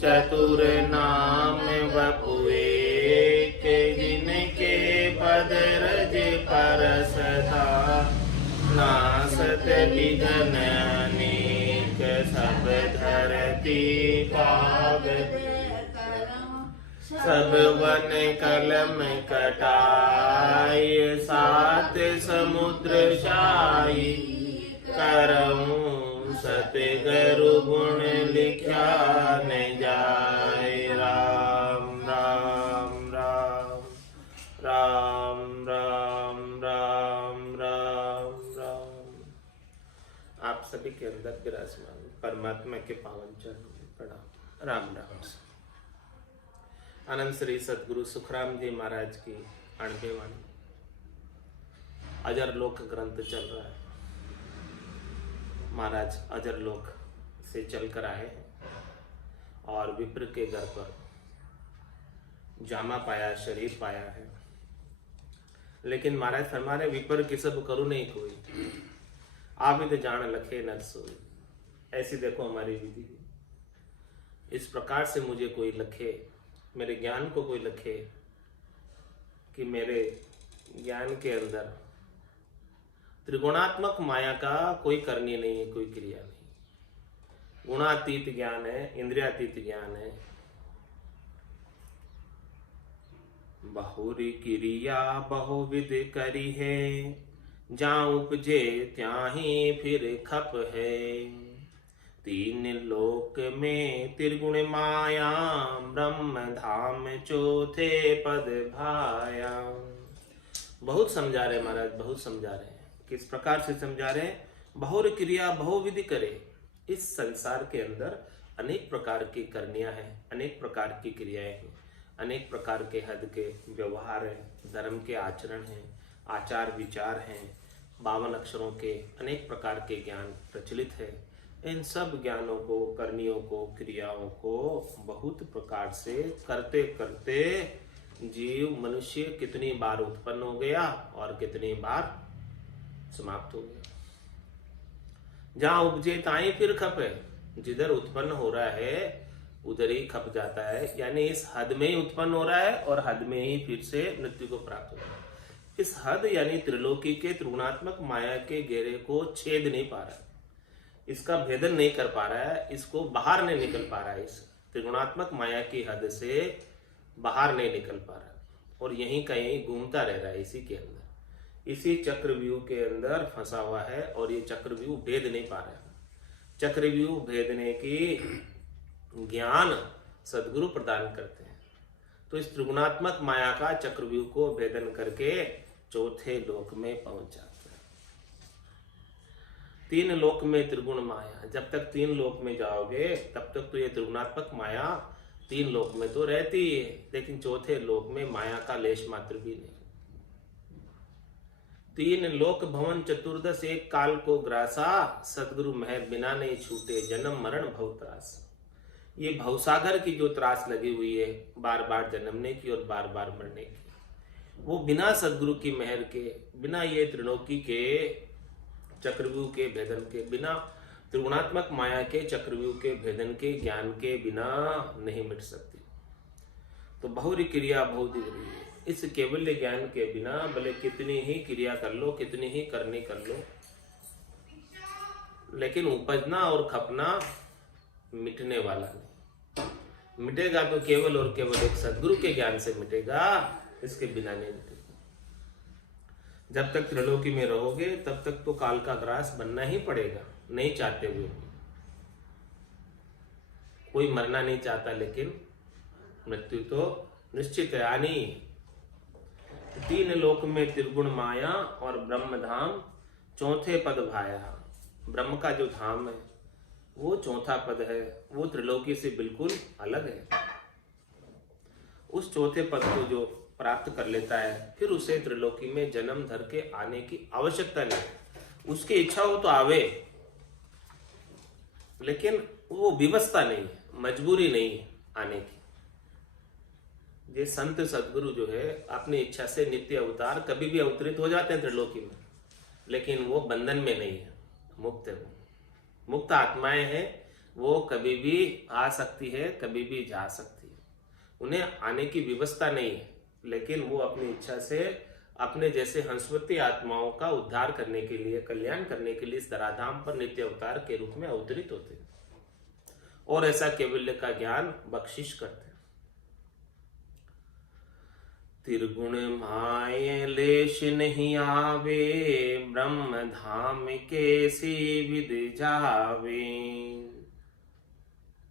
चतुर नाम वपुए के जिनके पद रज परसता नासत विघ्न अनेक सब धरती पावत सब वन कलम कटाय सात समुद्र शाही करऊं सतगुरु गुण लिखा न जाय। राम राम राम राम राम राम राम राम। आप सभी के अंदर विराजमान परमात्मा के पावन चरणों में प्रणाम। राम राम। आनंद श्री सदगुरु सुखराम जी महाराज की 98 वाणी अजर लोक ग्रंथ चल रहा है। महाराज अजर लोक से चलकर आए हैं और विप्र के घर पर जामा पाया, शरीर पाया है। लेकिन महाराज फरमा रहे विप्र की सब करू नहीं कोई, आविद जान लखे नर सोई। ऐसी देखो हमारी विधि, इस प्रकार से मुझे कोई लखे, मेरे ज्ञान को कोई लखे कि मेरे ज्ञान के अंदर त्रिगुणात्मक माया का कोई करनी नहीं है, कोई क्रिया नहीं। गुणातीत ज्ञान है, इंद्रियातीत ज्ञान है। बहुरी क्रिया बहुविध करी है, जहाँ उपजे त्याही फिर खप है। तीन लोक में त्रिगुण माया, ब्रह्म धाम चौथे पद भाया। बहुत समझा रहे महाराज, बहुत समझा रहे हैं। किस प्रकार से समझा रहे हैं? बहुर क्रिया बहुविधि करे। इस संसार के अंदर अनेक प्रकार की करनियां हैं, अनेक प्रकार की क्रियाएं हैं, अनेक प्रकार के हद के व्यवहार हैं, धर्म के आचरण हैं, आचार विचार हैं, 52 अक्षरों के अनेक प्रकार के ज्ञान प्रचलित है। इन सब ज्ञानों को, करनियों को, क्रियाओं को बहुत प्रकार से करते करते जीव मनुष्य कितनी बार उत्पन्न हो गया और कितनी बार समाप्त हो गया। जहां उपजे ताई फिर खप है। जिधर उत्पन्न हो रहा है उधर ही खप जाता है, यानी इस हद में ही उत्पन्न हो रहा है और हद में ही फिर से मृत्यु को प्राप्त हो रहा है। इस हद यानी त्रिलोकी के त्रिगुणात्मक माया के घेरे को छेद नहीं पा रहा है, इसका भेदन नहीं कर पा रहा है, इसको बाहर नहीं निकल पा रहा है। इस त्रिगुणात्मक माया की हद से बाहर नहीं निकल पा रहा और यहीं का यहीं घूमता रह रहा है, इसी के अंदर, इसी चक्रव्यूह के अंदर फंसा हुआ है और ये चक्रव्यूह भेद नहीं पा रहा है। चक्रव्यूह भेदने की ज्ञान सदगुरु प्रदान करते हैं। तो इस त्रिगुणात्मक माया का चक्रव्यूह को भेदन करके चौथे लोक में पहुंच जाते हैं। 3 लोक में त्रिगुण माया, जब तक 3 लोक में जाओगे तब तक तो ये त्रिगुणात्मक माया 3 लोक में तो रहती है, लेकिन चौथे लोक में माया का लेश मात्र भी नहीं। 3 लोक भवन चतुर्दश एक काल को ग्रासा, सदगुरु मेहर बिना नहीं छूटे जन्म मरण भव त्रास। ये भवसागर की जो त्रास लगी हुई है, बार बार जन्मने की और बार बार मरने की, वो बिना सदगुरु की मेहर के, बिना ये त्रिलोकी के चक्रव्यूह के भेदन के, बिना त्रिगुणात्मक माया के चक्रव्यूह के भेदन के ज्ञान के बिना नहीं मिट सकती। तो बहुरी क्रिया बहुविध है। इस केवल्य ज्ञान के बिना भले कितनी ही क्रिया कर लो, कितनी ही करनी कर लो, लेकिन उपजना और खपना मिटने वाला नहीं। मिटेगा तो केवल और केवल एक सदगुरु के ज्ञान से मिटेगा, इसके बिना नहीं मिटेगा। जब तक त्रिलोकी में रहोगे तब तक तो काल का ग्रास बनना ही पड़ेगा, नहीं चाहते हुए। कोई मरना नहीं चाहता, लेकिन मृत्यु तो निश्चित है, आनी। 3 लोक में त्रिगुण माया और ब्रह्म धाम चौथे पद भाया। ब्रह्म का जो धाम है वो चौथा पद है, वो त्रिलोकी से बिल्कुल अलग है। उस चौथे पद को जो प्राप्त कर लेता है, फिर उसे त्रिलोकी में जन्म धर के आने की आवश्यकता नहीं। उसकी इच्छा हो तो आवे, लेकिन वो विवशता नहीं है, मजबूरी नहीं है आने की। ये संत सदगुरु जो है अपनी इच्छा से नित्य अवतार कभी भी अवतरित हो जाते हैं त्रिलोकी में, लेकिन वो बंधन में नहीं है, मुक्त है। वो मुक्त आत्माएं हैं वो कभी भी आ सकती है, कभी भी जा सकती है। उन्हें आने की व्यवस्था नहीं है, लेकिन वो अपनी इच्छा से अपने जैसे हंसवती आत्माओं का उद्धार करने के लिए, कल्याण करने के लिए इस धराधाम पर नित्य अवतार के रूप में अवतरित होते हैं और ऐसा कैवल्य का ज्ञान बख्शिश करते हैं। त्रिगुण माय लेश नहीं आवे, ब्रह्म धाम के सी विद जावे।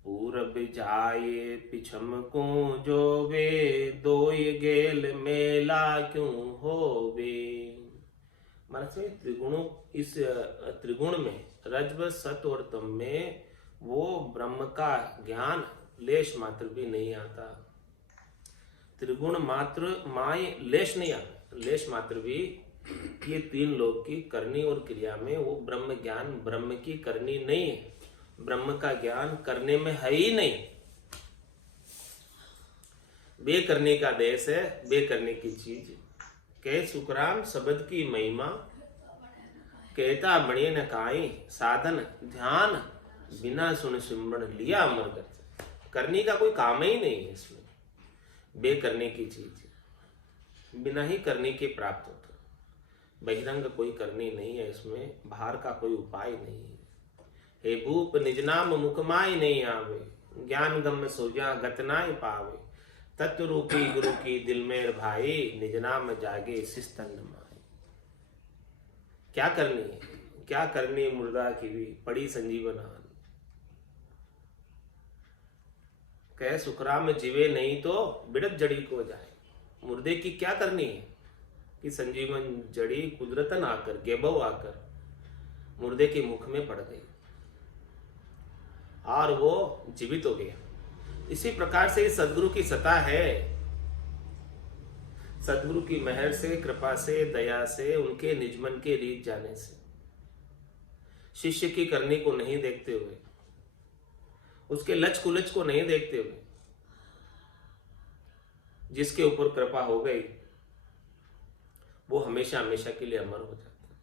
पूरब जाए पिछम को जोवे, दोय गेल मेला क्यों होवे। मतलब त्रिगुणों, इस त्रिगुण में रजव सत और तम में वो ब्रह्म का ज्ञान लेश मात्र भी नहीं आता। त्रिगुण मात्र माय लेश नहीं आता, लेश मात्र भी ये तीन लोक की करनी और क्रिया में वो ब्रह्म ज्ञान ब्रह्म की करनी नहीं है, ब्रह्म का ज्ञान करने में है ही नहीं। बे करने का देश है, बे करने की चीज। कह सुखराम शब्द की महिमा, कहता बणिए न काई, साधन ध्यान बिना सुन सिमरण लिया अमर गति। करने का कोई काम ही नहीं है इसमें, बे करने की चीज बिना ही करने के प्राप्त होता। बहिरंग कोई करनी नहीं है इसमें, बाहर का कोई उपाय नहीं है। हे भूप निज नाम मुखमाय नहीं आवे, ज्ञान गम सोजा गतनाय पावे। तत्व रूपी गुरु की दिल में भाई, निज नाम जागे शिस्तन माए। क्या करनी है, क्या करनी मुर्दा की भी पड़ी संजीवन आन। कह सुखराम जीवे नहीं तो बिड़त जड़ी को जाए। मुर्दे की क्या करनी है कि संजीवन जड़ी कुदरतन आकर, गेबव आकर मुर्दे के मुख में पड़ गई और वो जीवित हो गया। इसी प्रकार से सदगुरु की सत्ता है, सदगुरु की मेहर से, कृपा से, दया से, उनके निजमन के रीत जाने से, शिष्य की करनी को नहीं देखते हुए, उसके लच कुलच को नहीं देखते हुए, जिसके ऊपर कृपा हो गई वो हमेशा हमेशा के लिए अमर हो जाता है।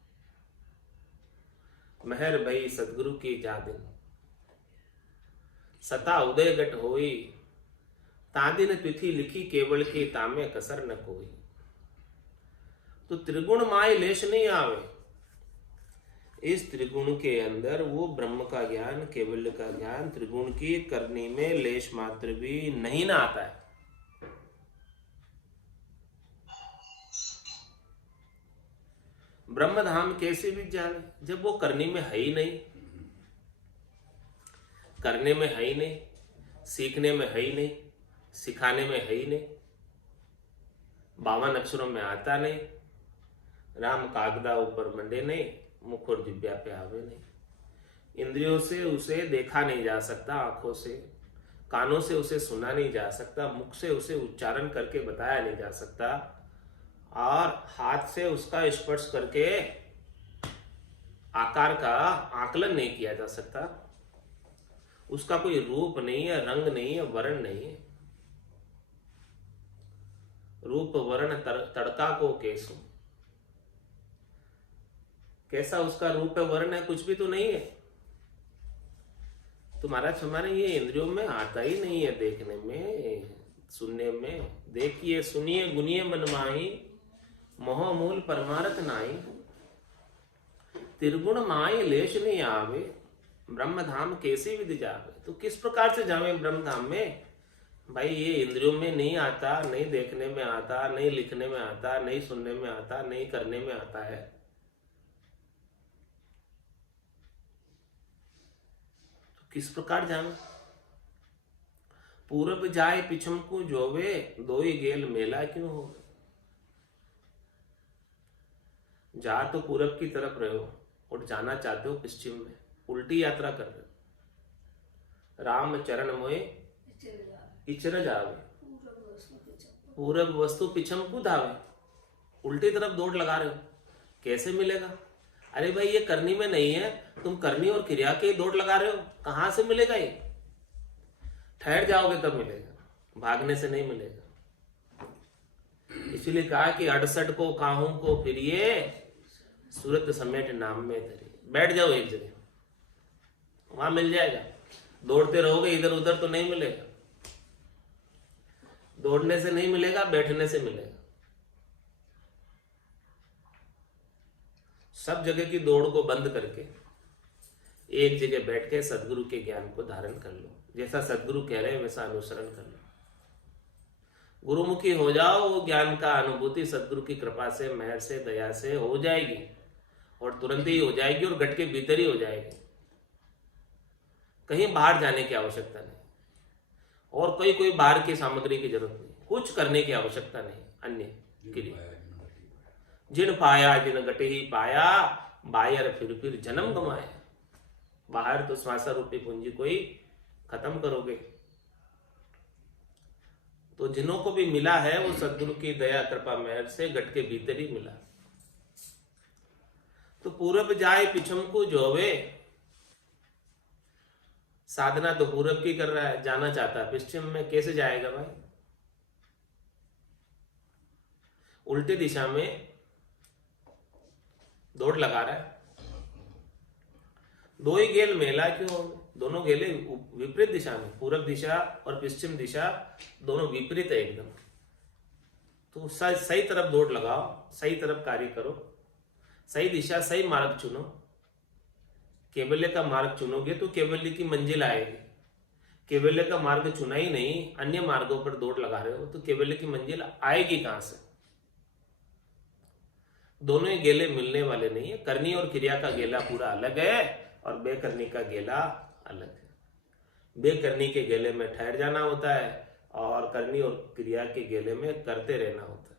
मेहर भई सदगुरु की जादिन, सता उदय गट होई। तादिन तिथि लिखी केवल की, तामे कसर न कोई। तो त्रिगुण माय लेश नहीं आवे। इस त्रिगुण के अंदर वो ब्रह्म का ज्ञान, केवल्य का ज्ञान, त्रिगुण की करनी में लेश मात्र भी नहीं ना आता है। ब्रह्म धाम कैसे भी जावे जब वो करने में है ही नहीं, करने में है ही नहीं, सीखने में है ही नहीं, सिखाने में है ही नहीं, 52 अक्षरों में आता नहीं, राम कागदा ऊपर मंडे नहीं, मुख और जिब्या पे आवे नहीं। इंद्रियों से उसे देखा नहीं जा सकता, आंखों से, कानों से उसे सुना नहीं जा सकता, मुख से उसे उच्चारण करके बताया नहीं जा सकता, और हाथ से उसका स्पर्श करके आकार का आकलन नहीं किया जा सकता। उसका कोई रूप नहीं है, रंग नहीं है, वर्ण नहीं है। रूप वर्ण तड़का को केसु, कैसा उसका रूप है, वर्ण है, कुछ भी तो नहीं है। तो महाराज हमारे ये इंद्रियों में आता ही नहीं है, देखने में, सुनने में। देखिए सुनिए गुनिए मन माही, मोह मूल परमारथ नाई। त्रिगुण माय लेश नहीं आवे, ब्रह्म धाम कैसे विधि जावे। तो किस प्रकार से जावे ब्रह्म धाम में? भाई ये इंद्रियों में नहीं आता, नहीं देखने में आता, नहीं लिखने में आता, नहीं सुनने में आता, नहीं करने में आता है। तो किस प्रकार जावे? पूरब जाए पिछम को जोवे, दोई गेल मेला क्यों हो। जा तो पूरब की तरफ रहे हो और जाना चाहते हो पश्चिम में, उल्टी यात्रा कर रहे हो। राम चरण मोए इचर जावे, पूरब वस्तु पिछम को धावे, उल्टी तरफ दौड़ लगा रहे हो। कैसे मिलेगा? अरे भाई ये करनी में नहीं है, तुम करनी और क्रिया के दौड़ लगा रहे हो, कहां से मिलेगा ये? ठहर जाओगे तब मिलेगा, भागने से नहीं मिलेगा। इसलिए कहा कि 68 को काहू को फिर ये सूरत समेट नाम में धरी। बैठ जाओ एक जगह, वहां मिल जाएगा। दौड़ते रहोगे इधर उधर तो नहीं मिलेगा। दौड़ने से नहीं मिलेगा, बैठने से मिलेगा। सब जगह की दौड़ को बंद करके एक जगह बैठ के सदगुरु के ज्ञान को धारण कर लो। जैसा सदगुरु कह रहे हैं वैसा अनुसरण कर लो। गुरुमुखी हो जाओ, वो ज्ञान का अनुभूति सदगुरु की कृपा से, मेहर से, दया से हो जाएगी और तुरंत ही हो जाएगी और घट के भीतर ही हो जाएगी। कहीं बाहर जाने की आवश्यकता नहीं और कोई बाहर की सामग्री की जरूरत नहीं, कुछ करने की आवश्यकता नहीं। अन्य क्रिया जिन पाया जिन गटे ही पाया, बायर फिर जन्म गमाया। बाहर तो श्वासा रूपी पूंजी को ही खत्म करोगे। तो जिन्हों को भी मिला है वो सदगुरु की दया कृपा मेहर से घट के भीतर ही मिला। तो पूरब जाए पिछम को जोवे, साधना तो पूरब की कर रहा है, जाना चाहता है पश्चिम में, कैसे जाएगा भाई? उल्टी दिशा में दौड़ लगा रहा है। दो ही गेल मेला क्यों? दोनों गेले विपरीत दिशा में, पूरब दिशा और पश्चिम दिशा दोनों विपरीत है एकदम। तो सही तरफ दौड़ लगाओ, सही तरफ कार्य करो, सही दिशा सही मार्ग चुनो। केवल्य का मार्ग चुनोगे तो केवल्य की मंजिल आएगी। केवल्य का मार्ग चुना ही नहीं, अन्य मार्गों पर दौड़ लगा रहे हो तो केवल्य की मंजिल आएगी कहां से? दोनों ही गेले मिलने वाले नहीं है। करनी और क्रिया का गेला पूरा अलग है और बेकरनी का गेला अलग है। बेकरनी के गेले में ठहर जाना होता है और करनी और क्रिया के गेले में करते रहना होता है।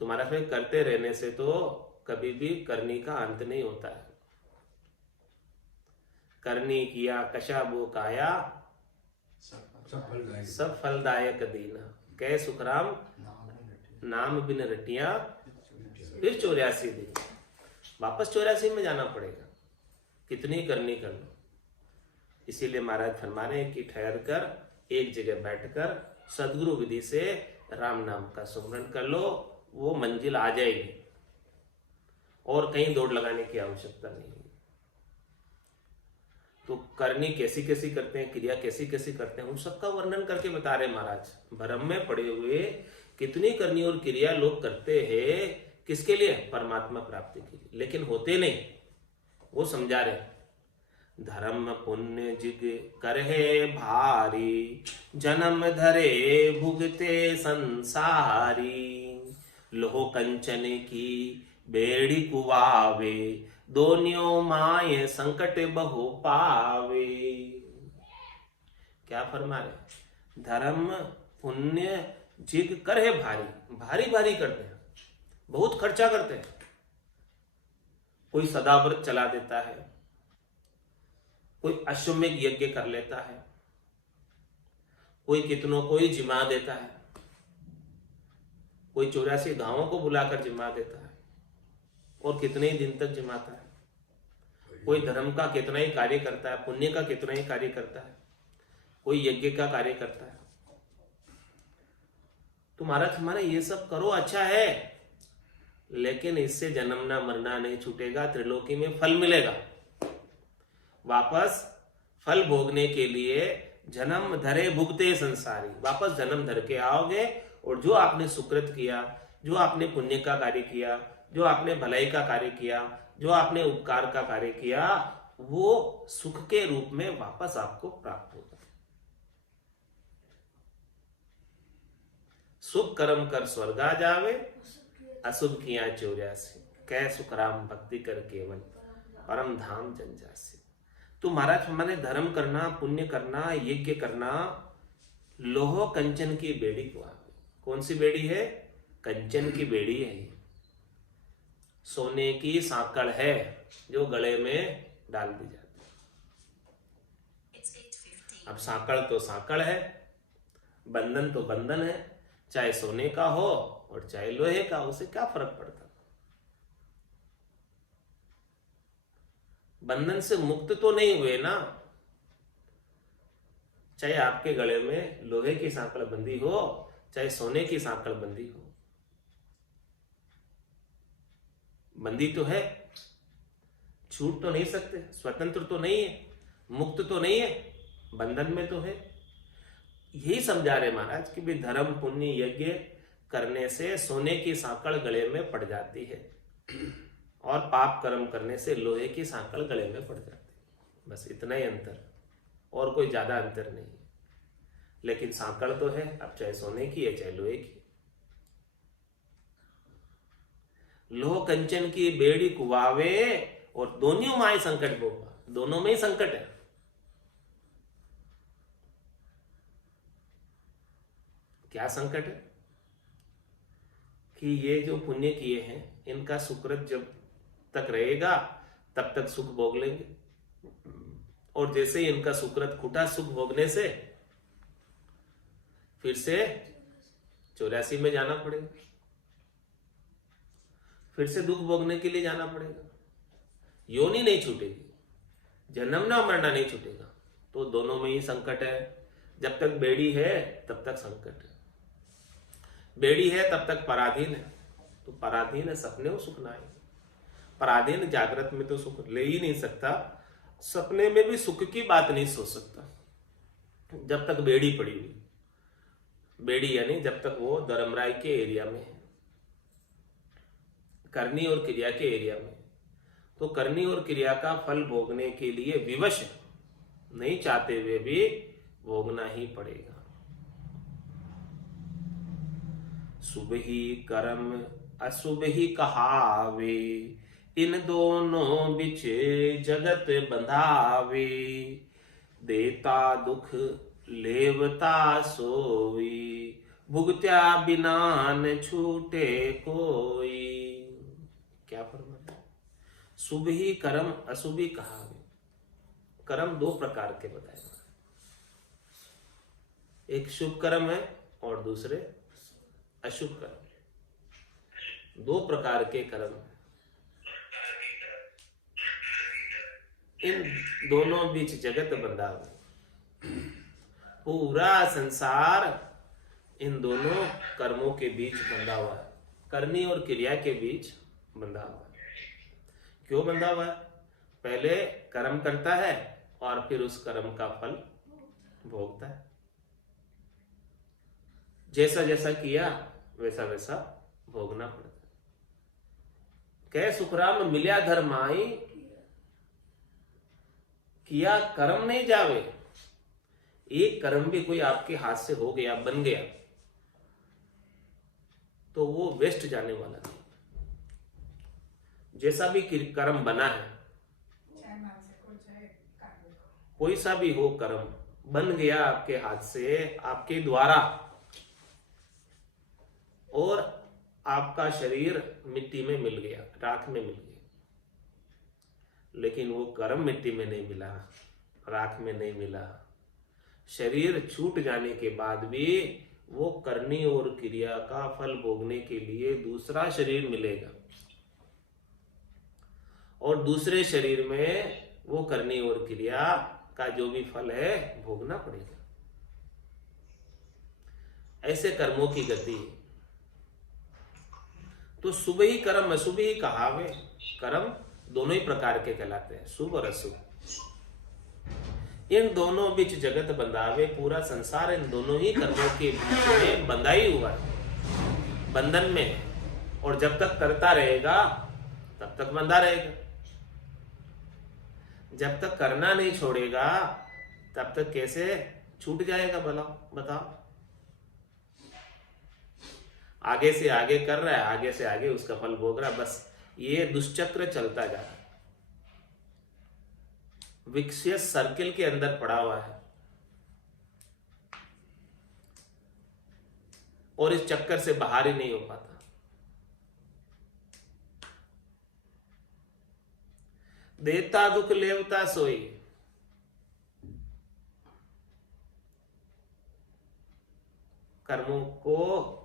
तुम्हारा फिर करते रहने से तो कभी भी करनी का अंत नहीं होता है। करनी किया कशाबो काया, सब फलदायक दीना। कै सुखराम नाम बिन रटिया, फिर 84 दिन। वापस 84 में जाना पड़ेगा, कितनी करनी कर लो। इसीलिए महाराज फरमा रहे हैं कि ठहर कर एक जगह बैठकर सदगुरु विधि से राम नाम का सुमरण कर लो, वो मंजिल आ जाएगी और कहीं दौड़ लगाने की आवश्यकता नहीं है। तो करनी कैसी कैसी करते हैं, क्रिया कैसी कैसी करते हैं, उन सबका वर्णन करके बता रहे महाराज। भ्रम में पड़े हुए कितनी करनी और क्रिया लोग करते हैं, किसके लिए? परमात्मा प्राप्ति के लिए, लेकिन होते नहीं। वो समझा रहे, धर्म पुण्य जिग करहे भारी, जन्म धरे भुगते संसारी। लोह कंचन की बेड़ी कुआवे, दोनियो माये संकट बहु पावे। क्या फरमा रहे? धर्म पुण्य जिग करहे भारी, भारी भारी करते हैं, बहुत खर्चा करते हैं। कोई सदाव्रत चला देता है, कोई अश्वमेध यज्ञ कर लेता है, कोई कितनों को ही जिमा देता है, कोई 84 गांवों को बुलाकर जिमा देता है और कितने ही दिन तक जिमाता है। कोई धर्म का कितना ही कार्य करता है, पुण्य का कितना ही कार्य करता है, कोई यज्ञ का कार्य करता है। तुम्हारा तुम्हारा ये सब करो, अच्छा है, लेकिन इससे जन्मना मरना नहीं छूटेगा, त्रिलोकी में फल मिलेगा। वापस फल भोगने के लिए जन्म धरे भुगते संसारी, वापस जन्म धर के आओगे और जो आपने सुकृत किया, जो आपने पुण्य का कार्य किया, जो आपने भलाई का कार्य किया, जो आपने उपकार का कार्य किया, वो सुख के रूप में वापस आपको प्राप्त होगा। शुभ कर्म कर स्वर्गा जावे, अशुभ किया 84। कै सुखराम भक्ति कर केवल, परम धाम जंजासी। तो महाराज हमारे धर्म करना, पुण्य करना, यज्ञ करना, लोह कंचन की बेड़ी को आवे। कौन सी बेड़ी है? कंचन की बेड़ी है। सोने की सांकड़ है जो गले में डाल दी जाती है। अब सांकड़ तो सांकड़ है, बंधन तो बंधन है, चाहे सोने का हो और चाहे लोहे का, उसे क्या फर्क पड़ता? बंधन से मुक्त तो नहीं हुए ना। चाहे आपके गले में लोहे की सांकड़ बंधी हो, चाहे सोने की सांकड़ बंधी हो, बंधी तो है, छूट तो नहीं सकते, स्वतंत्र तो नहीं है, मुक्त तो नहीं है। बंधन में तो है। यही समझा रहे महाराज कि भी धर्म पुण्य यज्ञ करने से सोने की सांकड़ गले में पड़ जाती है और पाप कर्म करने से लोहे की सांकड़ गले में पड़ जाती है। बस इतना ही अंतर, और कोई ज्यादा अंतर नहीं है। लेकिन सांकड़ तो है, अब चाहे सोने की है चाहे लोहे की। लोह कंचन की बेड़ी कुवावे और दोनों माए संकट बोवा, दोनों में ही संकट है। क्या संकट है कि ये जो पुण्य किए हैं इनका सुकृत जब तक रहेगा तब तक सुख भोग लेंगे, और जैसे ही इनका सुकृत खुटा सुख भोगने से फिर से 84 में जाना पड़ेगा, फिर से दुख भोगने के लिए जाना पड़ेगा। योनि नहीं छूटेगी, जन्मना मरना नहीं छूटेगा। तो दोनों में ही संकट है। जब तक बेड़ी है तब तक संकट है, बेड़ी है तब तक पराधीन है। तो पराधीन है सपने वो सुख ना आए। पराधीन जागृत में तो सुख ले ही नहीं सकता, सपने में भी सुख की बात नहीं सोच सकता जब तक बेड़ी पड़ी हुई। बेड़ी यानी जब तक वो धर्मराय के एरिया में है, करनी और क्रिया के एरिया में। तो करनी और क्रिया का फल भोगने के लिए विवश नहीं चाहते हुए भी भोगना ही पड़ेगा। शुभ ही कर्म अशुभ ही कहावे, इन दोनों बिच जगत बंधावे। देता दुख लेवता सोई, भुगत्या बिना न छूटे कोई। क्या फरमाया? शुभ ही कर्म अशुभ ही कहावे। कर्म दो प्रकार के बताए, एक शुभ कर्म है और दूसरे अशुभ कर्म। दो प्रकार के कर्म, इन दोनों बीच जगत बंधा हुआ। पूरा संसार इन दोनों कर्मों के बीच बंधा हुआ है, करनी और क्रिया के बीच बंधा हुआ है। क्यों बंधा हुआ है? पहले कर्म करता है और फिर उस कर्म का फल भोगता है। जैसा जैसा किया वैसा वैसा भोगना पड़ता है। कह सुखराम मिल्या धर्माई, किया कर्म नहीं जावे। एक कर्म भी कोई आपके हाथ से हो गया, बन गया, तो वो वेस्ट जाने वाला नहीं। जैसा भी कर्म बना है, कोई सा भी हो कर्म बन गया आपके हाथ से, आपके द्वारा, और आपका शरीर मिट्टी में मिल गया, राख में मिल गया, लेकिन वो कर्म मिट्टी में नहीं मिला, राख में नहीं मिला। शरीर छूट जाने के बाद भी वो करनी और क्रिया का फल भोगने के लिए दूसरा शरीर मिलेगा, और दूसरे शरीर में वो करनी और क्रिया का जो भी फल है भोगना पड़ेगा। ऐसे कर्मों की गति है। तो शुभ ही कर्म अशुभ ही कहावे। कर्म दोनों ही प्रकार के कहलाते हैं, शुभ और अशुभ। इन दोनों बीच जगत बंधावे, पूरा संसार इन दोनों ही कर्मों के बीच में बंधा ही हुआ है, बंधन में। और जब तक करता रहेगा तब तक बंधा रहेगा। जब तक करना नहीं छोड़ेगा तब तक कैसे छूट जाएगा? बताओ। आगे से आगे कर रहा है, आगे से आगे उसका फल भोग रहा है। बस ये दुष्चक्र चलता जा रहा है, विक्सियस सर्किल के अंदर पड़ा हुआ है, और इस चक्कर से बाहर ही नहीं हो पाता। देता दुख लेवता सोई। कर्मों को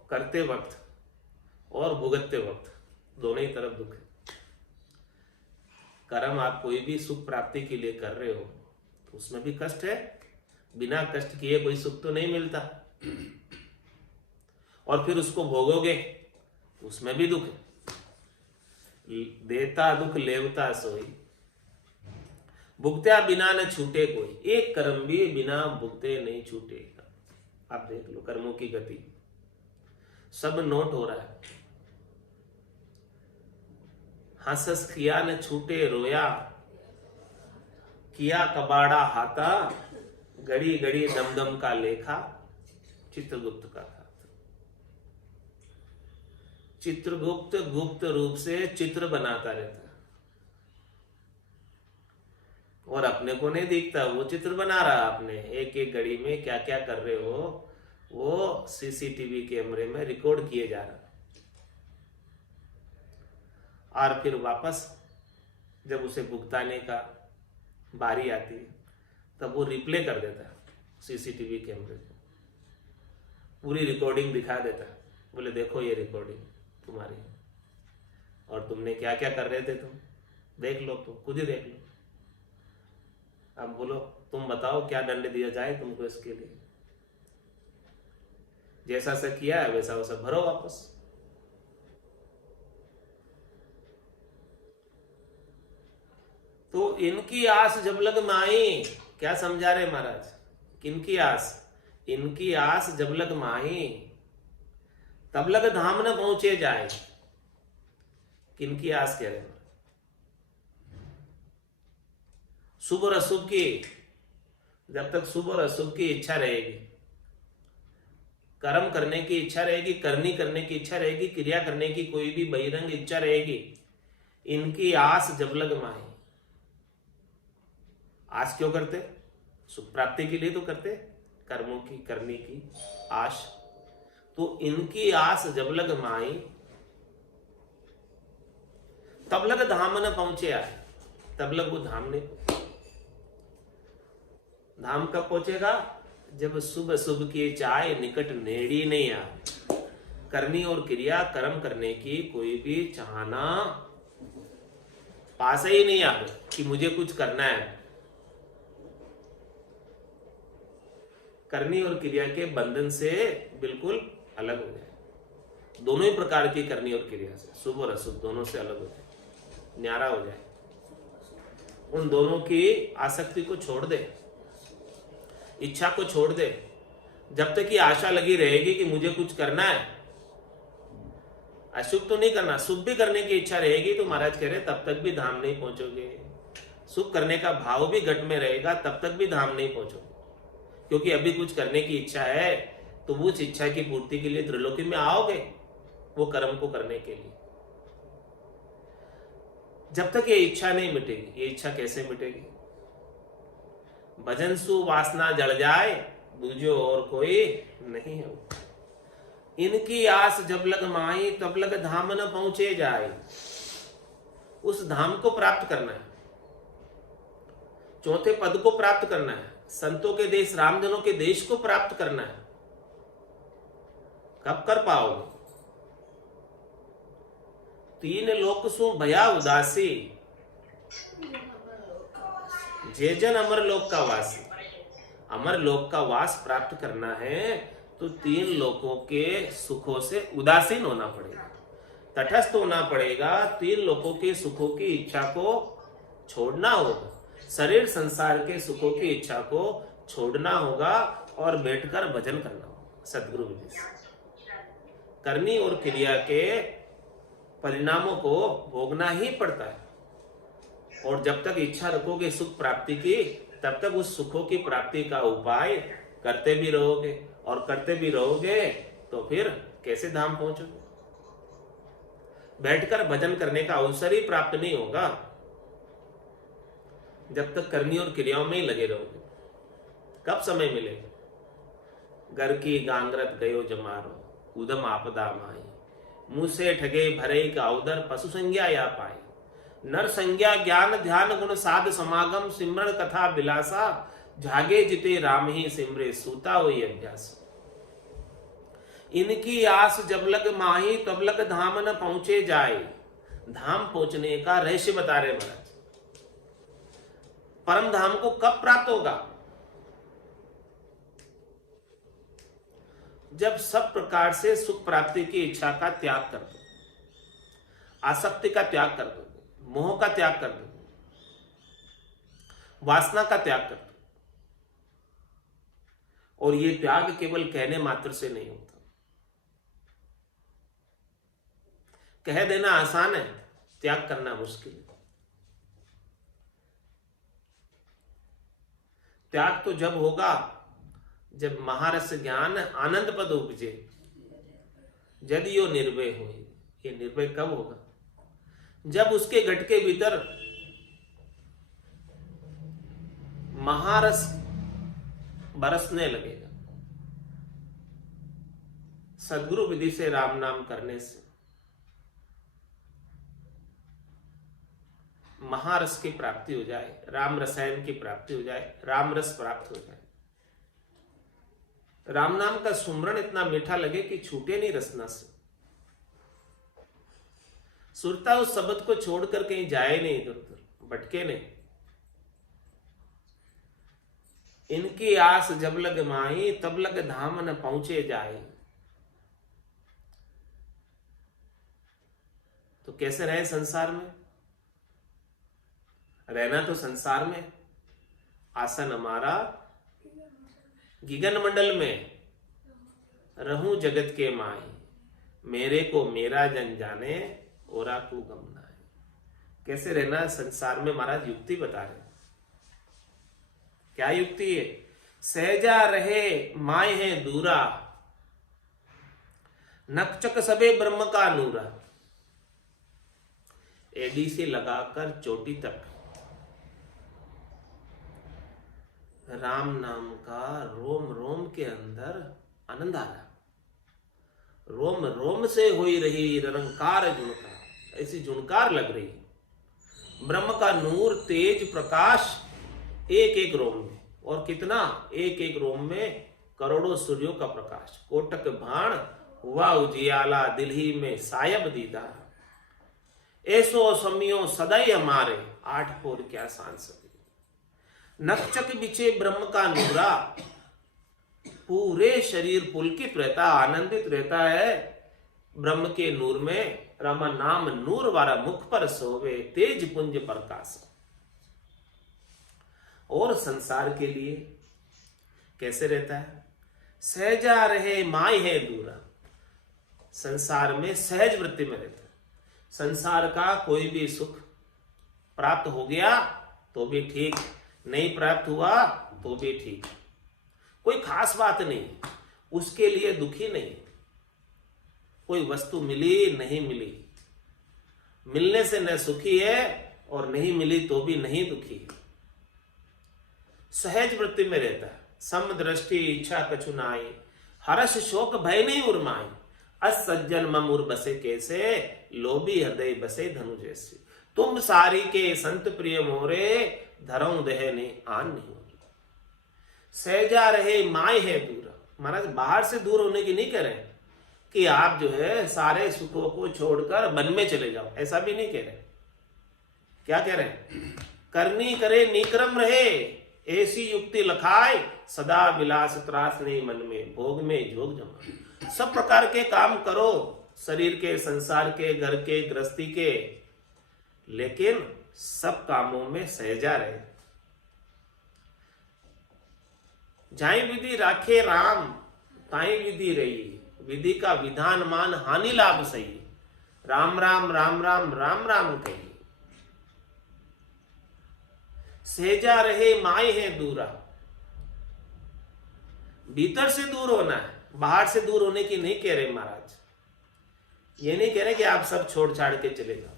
करते वक्त और भुगतते वक्त दोनों ही तरफ दुख है। कर्म आप कोई भी सुख प्राप्ति के लिए कर रहे हो तो उसमें भी कष्ट है, बिना कष्ट किए कोई सुख तो नहीं मिलता, और फिर उसको भोगोगे उसमें भी दुख है। देता दुख लेवता सोई। भुगत्या बिना न छूटे कोई, एक कर्म भी बिना भुगते नहीं छूटेगा। आप देख लो कर्मों की गति, सब नोट हो रहा है। हंसस किया न छूटे रोया, किया कबाड़ा हाथा, घड़ी घड़ी दमदम का लेखा, चित्रगुप्त का था। चित्रगुप्त गुप्त रूप से चित्र बनाता रहता और अपने को नहीं दिखता, वो चित्र बना रहा। आपने एक एक घड़ी में क्या क्या कर रहे हो वो सीसीटीवी कैमरे में रिकॉर्ड किए जा रहा। और फिर वापस जब उसे भुगताने का बारी आती है तब वो रिप्ले कर देता है सीसीटीवी कैमरे को, पूरी रिकॉर्डिंग दिखा देता है। बोले देखो ये रिकॉर्डिंग तुम्हारी, और तुमने क्या क्या कर रहे थे, तुम देख लो, तुम खुद ही देख लो। अब बोलो तुम बताओ क्या दंड दिया जाए तुमको इसके लिए। जैसा सा किया है वैसा वैसा भरो वापस। तो इनकी आस जब लग माई, क्या समझा रहे महाराज, किनकी आस, इनकी आस जब लग माई तब लग धाम न पहुंचे जाए। किनकी आस कह रहे हैं, शुभ और अशुभ की, जब तक शुभ और अशुभ की इच्छा रहेगी, कर्म करने की इच्छा रहेगी, करने की इच्छा रहेगी, क्रिया करने की कोई भी बहिरंग इच्छा रहेगी, इनकी आस जब लग माए। आस क्यों करते, सुख प्राप्ति के लिए तो करते, कर्मों की करने की आश। तो इनकी आस जब लग माई तब लग धाम न पहुंचे आए, तब लग वो धाम नहीं। धाम कब पहुंचेगा, जब शुभ शुभ की चाय निकट नेड़ी नहीं आए। करनी और क्रिया कर्म करने की कोई भी चाहना पास ही नहीं आ कि मुझे कुछ करना है। करनी और क्रिया के बंधन से बिल्कुल अलग हो जाए, दोनों ही प्रकार की करनी और क्रिया से, शुभ और अशुभ दोनों से अलग हो जाए, न्यारा हो जाए। उन दोनों की आसक्ति को छोड़ दे, इच्छा को छोड़ दे। जब तक की आशा लगी रहेगी कि मुझे कुछ करना है, अशुभ तो नहीं करना, शुभ भी करने की इच्छा रहेगी तो महाराज कह रहे तब तक भी धाम नहीं पहुंचोगे। शुभ करने का भाव भी घट में रहेगा तब तक भी धाम नहीं पहुंचोगे, क्योंकि अभी कुछ करने की इच्छा है तो उस इच्छा की पूर्ति के लिए त्रिलोकी में आओगे, वो कर्म को करने के लिए। जब तक ये इच्छा नहीं मिटेगी, ये इच्छा कैसे मिटेगी, भजन सु वासना जल जाए दूजो और कोई नहीं है। इनकी आस जब लग माई तब लग धाम न पहुंचे जाए। उस धाम को प्राप्त करना है, चौथे पद को प्राप्त करना है, संतों के देश रामजनों के देश को प्राप्त करना है। कब कर पाओगे, तीन लोक सु भया उदासी, जे जन अमर लोक का वासी। अमर लोक का वास प्राप्त करना है तो तीन लोकों के सुखों से उदासीन होना पड़ेगा, तटस्थ होना पड़ेगा। तीन लोकों के सुखों की इच्छा को छोड़ना होगा, शरीर संसार के सुखों की इच्छा को छोड़ना होगा और बैठकर भजन करना होगा सदगुरु विजय से। करनी और क्रिया के परिणामों को भोगना ही पड़ता है, और जब तक इच्छा रखोगे सुख प्राप्ति की तब तक उस सुखों की प्राप्ति का उपाय करते भी रहोगे, और करते भी रहोगे तो फिर कैसे धाम पहुंचोगे। बैठकर भजन करने का अवसर ही प्राप्त नहीं होगा जब तक करनी और क्रियाओं में ही लगे रहोगे। कब समय मिलेगा, घर की गांगरत गयो जमारो, उदम आपदा माई, मुंह से ठगे भरे का उदर, पशु संज्ञा या पाए। नर संज्ञा ज्ञान ध्यान गुण साध समागम, सिमरण कथा बिलासा, जागे जिते राम ही सिमरे, सूता हुई अभ्यास। इनकी आस जब लग माही तब लग धाम न पहुंचे जाए। धाम पहुंचने का रहस्य बता रहे महाराज। परम धाम को कब प्राप्त होगा, जब सब प्रकार से सुख प्राप्ति की इच्छा का त्याग कर दो, आसक्ति का त्याग कर दो, मोह का त्याग कर दो, वासना का त्याग कर दो। और ये त्याग केवल कहने मात्र से नहीं होता। कह देना आसान है, त्याग करना मुश्किल है। त्याग तो जब होगा जब महारस ज्ञान आनंद पद उपजे, यदि यो निर्भय हो। ये निर्भय कब होगा? जब उसके घट के भीतर महारस बरसने लगेगा। सद्गुरु विधि से राम नाम करने से महारस की प्राप्ति हो जाए, राम रसायन की प्राप्ति हो जाए, राम रस प्राप्त हो जाए। राम नाम का सुमरण इतना मीठा लगे कि छूटे नहीं रसना से। सुरता उस शब्द को छोड़कर कहीं जाए नहीं, इधर उधर भटके नहीं। इनकी आस जब लग माई तब लग धाम न पहुंचे जाए। तो कैसे रहे संसार में? रहना तो संसार में, आसन हमारा गिगन मंडल में, रहूं जगत के माई, मेरे को मेरा जन जाने ओरा को गमना है। कैसे रहना संसार में महाराज युक्ति बता रहे। क्या युक्ति है? सहजा रहे माय है दूरा, नकचक सबे ब्रह्म का नूरा। एडी से लगाकर चोटी तक राम नाम का रोम रोम के अंदर आनंद आ रहा। रोम रोम से हो रही निरंकार झुनकार, ऐसी झुनकार लग रही। ब्रह्म का नूर तेज प्रकाश एक एक रोम में, और कितना? एक एक रोम में करोड़ों सूर्यों का प्रकाश। कोटक भाण हुआ उजियाला, दिल ही में सायब दीदार। ऐसो समियो सदैव हमारे, आठ पोर क्या सांस। नक्षक बिछे ब्रह्म का नूरा, पूरे शरीर पुलकित रहता, आनंदित रहता है ब्रह्म के नूर में। रामा नाम नूर वाला मुख पर सोवे, तेज पुंज प्रकाश। और संसार के लिए कैसे रहता है? सहजा रहे माय है दूरा। संसार में सहज वृत्ति में रहता है। संसार का कोई भी सुख प्राप्त हो गया तो भी ठीक, नहीं प्राप्त हुआ तो भी ठीक, कोई खास बात नहीं, उसके लिए दुखी नहीं। कोई वस्तु मिली नहीं मिली, मिलने से न सुखी है और नहीं मिली तो भी नहीं दुखी है। सहज वृत्ति में रहता है। सम दृष्टि इच्छा कछु नाई, हर्ष शोक भय नहीं उर्माई। असज्जन ममुर बसे कैसे, लोभी हृदय बसे धनु जैसे। तुम सारी के संत प्रिय मोरे, धरऊं देह ने आन नहीं। सहजा रहे माय है दूर। महाराज बाहर से दूर होने की नहीं कह रहे कि आप जो है सारे सुखों को छोड़कर वन में चले जाओ, ऐसा भी नहीं कह रहे। क्या कह रहे हैं? करनी करे निक्रम रहे, ऐसी युक्ति लखाए, सदा विलास त्रास नहीं मन में, भोग में जोग जमा। सब प्रकार के काम करो, शरीर के, संसार के, घर के, गृहस्थी के, लेकिन सब कामों में सहजा रहे। जाई विधि राखे राम, ताई विधि रही। विधि का विधान मान हानि लाभ सही। राम राम राम राम राम राम कही। सहजा रहे माय है दूरा। भीतर से दूर होना है, बाहर से दूर होने की नहीं कह रहे महाराज। ये नहीं कह रहे कि आप सब छोड़ छाड़ के चले जाओ।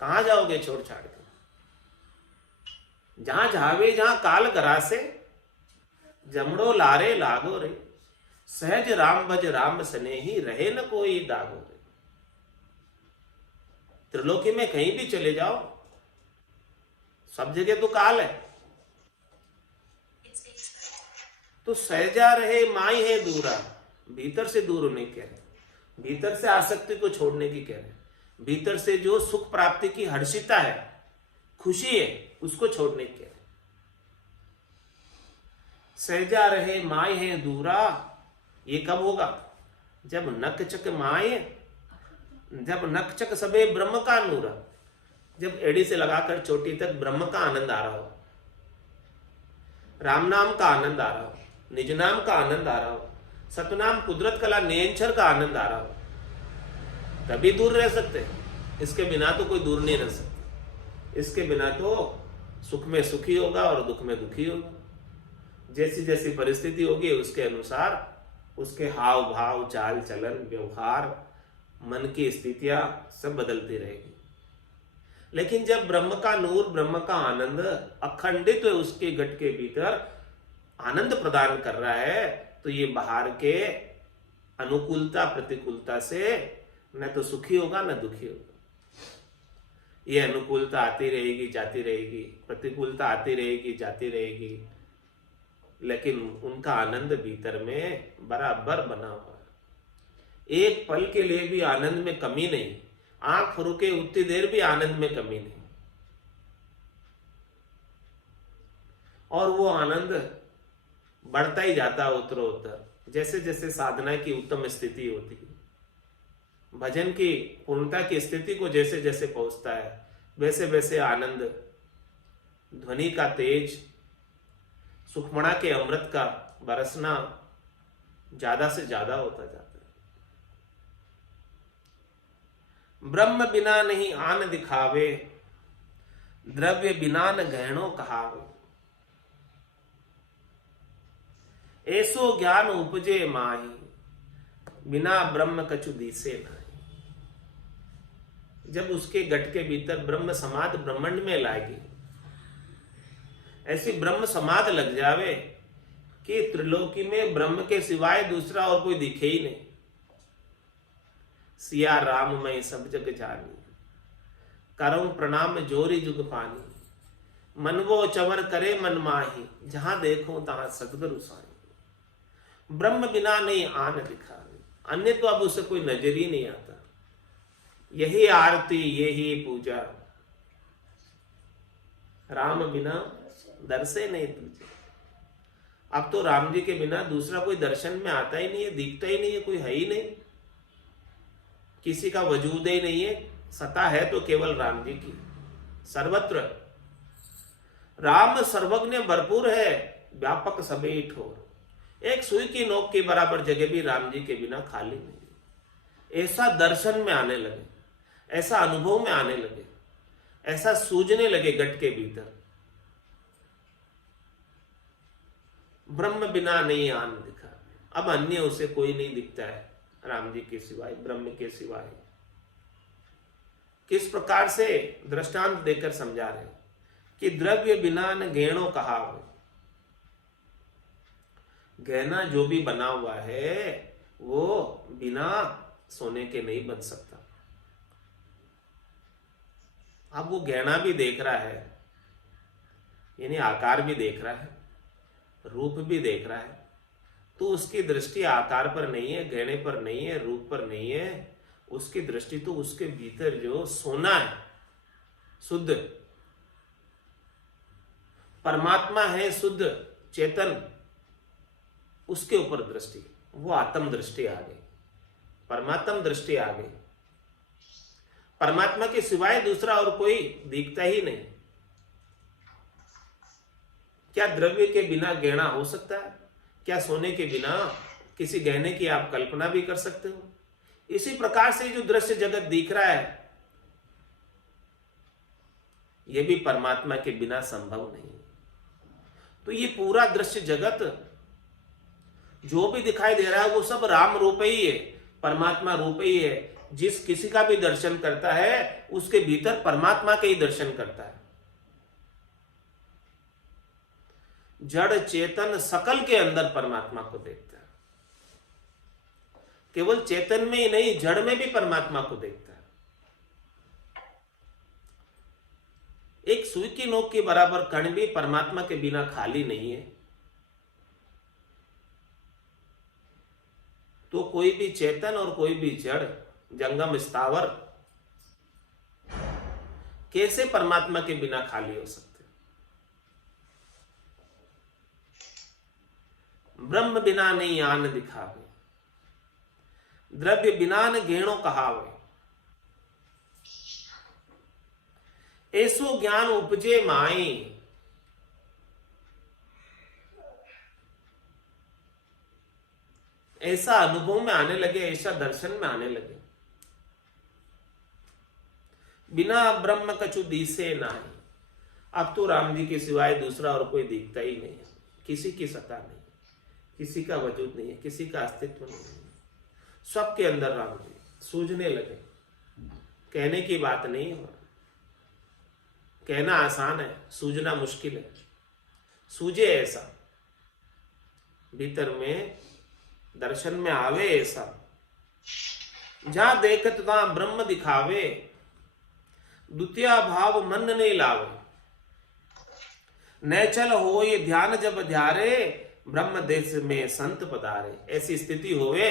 कहां जाओगे छोड़ छाड़ के? जहां जावे जहां काल गरासे, जमड़ो लारे लागो रे। सहज राम भज राम स्नेही, रहे न कोई दागो रे। त्रिलोकी में कहीं भी चले जाओ, सब जगह तो काल है। तो सहजा रहे माई है दूरा, भीतर से दूर होने कह रहे, भीतर से आसक्ति को छोड़ने की कह रहे, भीतर से जो सुख प्राप्ति की हर्षिता है, खुशी है, उसको छोड़ने की कह रहे। सहजा रहे माय है दूरा, ये कब होगा? जब नकचक माय, जब नकचक सबे ब्रह्म का नूरा। जब एड़ी से लगाकर चोटी तक ब्रह्म का आनंद आ रहा हो, राम नाम का आनंद आ रहा हो, निज नाम का आनंद आ रहा हो, सतनाम कुदरत कला नियंचर का आनंद आ रहा हो, तभी दूर रह सकते हैं। इसके बिना तो कोई दूर नहीं रह सकता। इसके बिना तो सुख में सुखी होगा और दुख में दुखी होगा। जैसी जैसी परिस्थिति होगी उसके अनुसार उसके हाव भाव, चाल चलन, व्यवहार, मन की स्थितियां सब बदलती रहेगी। लेकिन जब ब्रह्म का नूर, ब्रह्म का आनंद अखंडित उसके घट के भीतर आनंद प्रदान कर रहा है, तो ये बाहर के अनुकूलता प्रतिकूलता से न तो सुखी होगा न दुखी होगा। ये अनुकूलता आती रहेगी जाती रहेगी, प्रतिकूलता आती रहेगी जाती रहेगी, लेकिन उनका आनंद भीतर में बराबर बना हुआ है। एक पल के लिए भी आनंद में कमी नहीं, आंख रुके उतनी देर भी आनंद में कमी नहीं। और वो आनंद बढ़ता ही जाता उत्तरोत्तर, जैसे जैसे साधना की उत्तम स्थिति होती है, भजन की पूर्णता की स्थिति को जैसे जैसे पहुंचता है, वैसे वैसे आनंद, ध्वनि का तेज, सुखमणा के अमृत का बरसना ज्यादा से ज्यादा होता जाता है। ब्रह्म बिना नहीं आन दिखावे, द्रव्य बिना न गहनो कहावे। ऐसो ज्ञान उपजे माही, बिना ब्रह्म कछु दिसे नाही। जब उसके गट के भीतर ब्रह्म समाध ब्रह्मांड में लाएगी, ऐसी ब्रह्म समाध लग जावे कि त्रिलोकी में ब्रह्म के सिवाय दूसरा और कोई दिखे ही नहीं। सिया राम मैं सब जग जानी, करऊं प्रणाम जोरी जुग पानी। मन वो चवर करे मन माही, जहां देखो तहां सतगुरु साईं। ब्रह्म बिना नहीं आन दिखावे, अन्य तो अब उसे कोई नजर ही नहीं आता। यही आरती यही पूजा, राम बिना दर्शे नहीं तुझे। अब तो राम जी के बिना दूसरा कोई दर्शन में आता ही नहीं है, दिखता ही नहीं है, कोई है ही नहीं, किसी का वजूद ही नहीं है। सत्ता है तो केवल राम जी की, सर्वत्र। राम सर्वज्ञ भरपूर है, व्यापक सभी ठोर। एक सुई की नोक के बराबर जगह भी राम जी के बिना खाली नहीं। ऐसा दर्शन में आने लगे, ऐसा अनुभव में आने लगे, ऐसा सूझने लगे गट के भीतर, ब्रह्म बिना नहीं आन दिखा। अब अन्य उसे कोई नहीं दिखता है राम जी के सिवाय, ब्रह्म के सिवाय। किस प्रकार से दृष्टांत देकर समझा रहे कि द्रव्य बिना न गहनो कहावे। गहना जो भी बना हुआ है वो बिना सोने के नहीं बन सकता। अब वो गहना भी देख रहा है, यानी आकार भी देख रहा है, रूप भी देख रहा है, तो उसकी दृष्टि आकार पर नहीं है, गहने पर नहीं है, रूप पर नहीं है। उसकी दृष्टि तो उसके भीतर जो सोना है, शुद्ध परमात्मा है, शुद्ध चेतन, उसके ऊपर दृष्टि, वो आत्म दृष्टि आ गई, परमात्म दृष्टि आ गई। परमात्मा के सिवाय दूसरा और कोई दिखता ही नहीं। क्या द्रव्य के बिना गहना हो सकता है? क्या सोने के बिना किसी गहने की आप कल्पना भी कर सकते हो? इसी प्रकार से जो दृश्य जगत दिख रहा है, यह भी परमात्मा के बिना संभव नहीं। तो ये पूरा दृश्य जगत जो भी दिखाई दे रहा है वो सब राम रूप ही है, परमात्मा रूप ही है। जिस किसी का भी दर्शन करता है उसके भीतर परमात्मा के ही दर्शन करता है। जड़ चेतन सकल के अंदर परमात्मा को देखता है। केवल चेतन में ही नहीं, जड़ में भी परमात्मा को देखता है। एक सुई की नोक के बराबर कण भी परमात्मा के बिना खाली नहीं है। तो कोई भी चेतन और कोई भी जड़, जंगम स्थावर कैसे परमात्मा के बिना खाली हो सकते? ब्रह्म बिना नहीं आन दिखावे, द्रव्य बिना न गहनो कहावे। ऐसो ज्ञान उपजे माई। ऐसा अनुभव में आने लगे, ऐसा दर्शन में आने लगे। बिना ब्रह्म कछु दिसे नाही। अब तो राम जी के सिवाय दूसरा और कोई दिखता ही नहीं है। किसी की सत्ता नहीं, किसी का वजूद नहीं है, किसी का अस्तित्व नहीं है। सबके अंदर राम जी सूझने लगे। कहने की बात नहीं है, कहना आसान है, सूझना मुश्किल है। सूझे ऐसा, भीतर में दर्शन में आवे ऐसा। जहां देखत तहां ब्रह्म दिखावे, द्वितीय भाव मन नहीं लावे। नैचल हो ये ध्यान जब ध्यारे, ब्रह्म देश में संत पधारे। ऐसी स्थिति होवे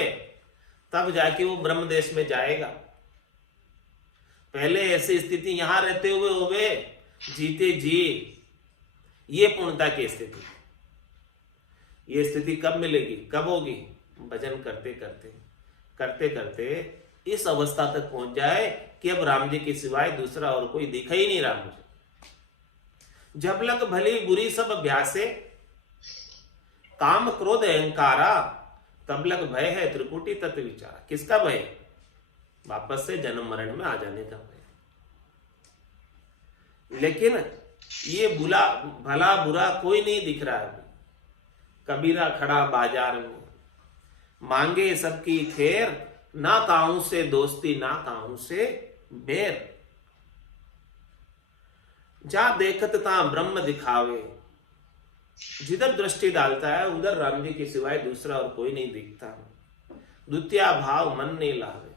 तब जाके वो ब्रह्म देश में जाएगा। पहले ऐसी स्थिति यहां रहते हुए होवे, जीते जी। ये पूर्णता की स्थिति, ये स्थिति कब मिलेगी, कब होगी? भजन करते करते करते करते इस अवस्था तक पहुंच जाए कि अब राम जी के सिवाय दूसरा और कोई दिखा ही नहीं राम जी। जब लग भली बुरी सब अभ्यासे, काम क्रोध अहंकारा, तब लग भय है त्रिपुटी तत्व विचार। किसका भय? वापस से जन्म मरण में आ जाने का भय। लेकिन ये भला बुरा कोई नहीं दिख रहा है। कबीरा खड़ा बाजार में, मांगे सबकी खैर, ना काहू से दोस्ती ना काहू से बैर। जा देखत ता ब्रह्म दिखावे। जिधर दृष्टि डालता है उधर राम जी के सिवाय दूसरा और कोई नहीं दिखता। द्वितीय भाव मन नहीं लावे।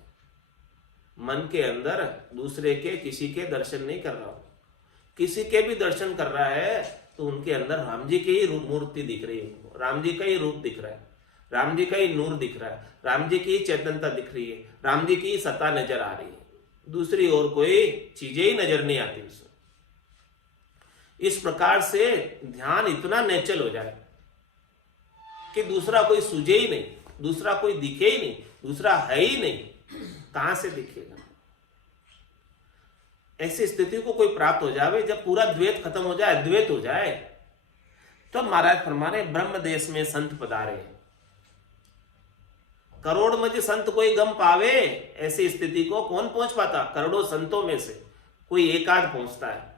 मन के अंदर दूसरे के, किसी के दर्शन नहीं कर रहा हो। किसी के भी दर्शन कर रहा है तो उनके अंदर राम जी की ही मूर्ति दिख रही है उनको। राम जी का ही रूप दिख रहा है, राम जी का ही नूर दिख रहा है, राम जी की ही चेतनता दिख रही है, राम जी की ही सत्ता नजर आ रही है। दूसरी और कोई चीजें ही नजर नहीं आती उसमें। इस प्रकार से ध्यान इतना नेचल हो जाए कि दूसरा कोई सूझे ही नहीं, दूसरा कोई दिखे ही नहीं, दूसरा है ही नहीं। कहां से दिखेगा? ऐसी स्थिति को कोई प्राप्त हो जाए जब पूरा द्वैत खत्म हो जाए, द्वैत हो जाए, तो महाराज फरमाने ब्रह्म देश में संत पधारे। करोड़ में संत कोई गम पावे, ऐसी स्थिति को कौन पहुंच पाता? करोड़ों संतों में से कोई एक आध पहुंचता है,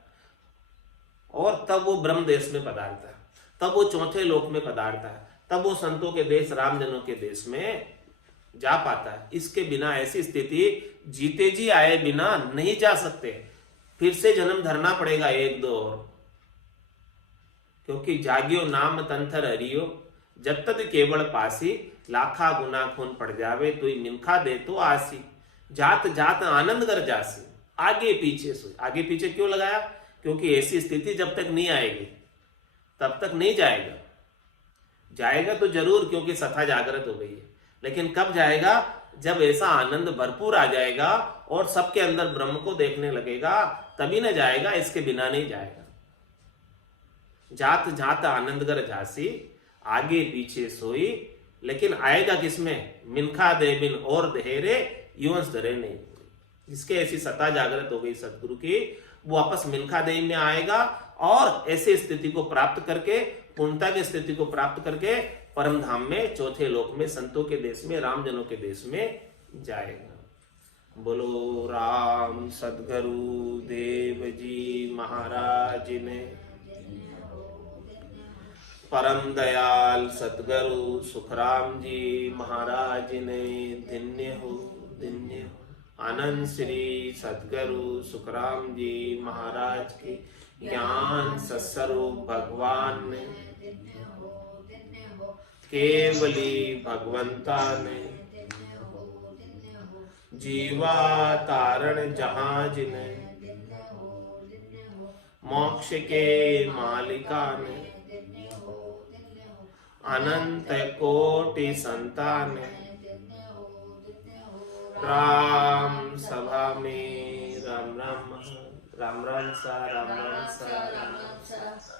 और तब वो ब्रह्म देश में पधारता है, तब वो चौथे लोक में पधारता है, तब वो संतों के देश, रामजनों के देश में जा पाता है। इसके बिना ऐसी स्थिति जीते जी आए बिना नहीं जा सकते। फिर से जन्म धरना पड़ेगा एक दो और, क्योंकि जागियो नाम तंथर हरियो, जब तक केवल पासी, लाखा गुना खून पड़ जावे तो मिनखा दे तो आसी, जात जात आनंद कर जासी। आगे पीछे सोच। आगे पीछे क्यों लगाया? क्योंकि ऐसी स्थिति जब तक नहीं आएगी तब तक नहीं जाएगा। जाएगा तो जरूर, क्योंकि सत्ता जागृत हो गई है, लेकिन कब जाएगा? जब ऐसा आनंद भरपूर आ जाएगा और सबके अंदर ब्रह्म को देखने लगेगा, तभी न जाएगा, इसके बिना नहीं जाएगा। जात जात आनंद कर जासी, आगे पीछे सोई, लेकिन आएगा किसमें? मिनखा दे बिन और देहरे, युवंश धरे नहीं। जिसके ऐसी सत्ता जागृत हो गई सदगुरु की, वो वापस मिनखा देही में आएगा और ऐसी स्थिति को प्राप्त करके, पूर्णता की स्थिति को प्राप्त करके परम धाम में, चौथे लोक में, संतों के देश में, रामजनों के देश में जाएगा। बोलो राम सदगुरु देव जी महाराज ने, परम दयाल सतगुरु सुखराम जी महाराज ने, धन्य हो धन्य हो। आनंद श्री सतगुरु सुखराम जी महाराज की ज्ञान सत्स्वरूप भगवान ने, केवली भगवंता ने, जीवा तारण जहाज ने, मोक्ष के मालिका ने, अनंत कोटि संतान, राम सभा में राम राम राम राम सा राम राम सा राम राम सा।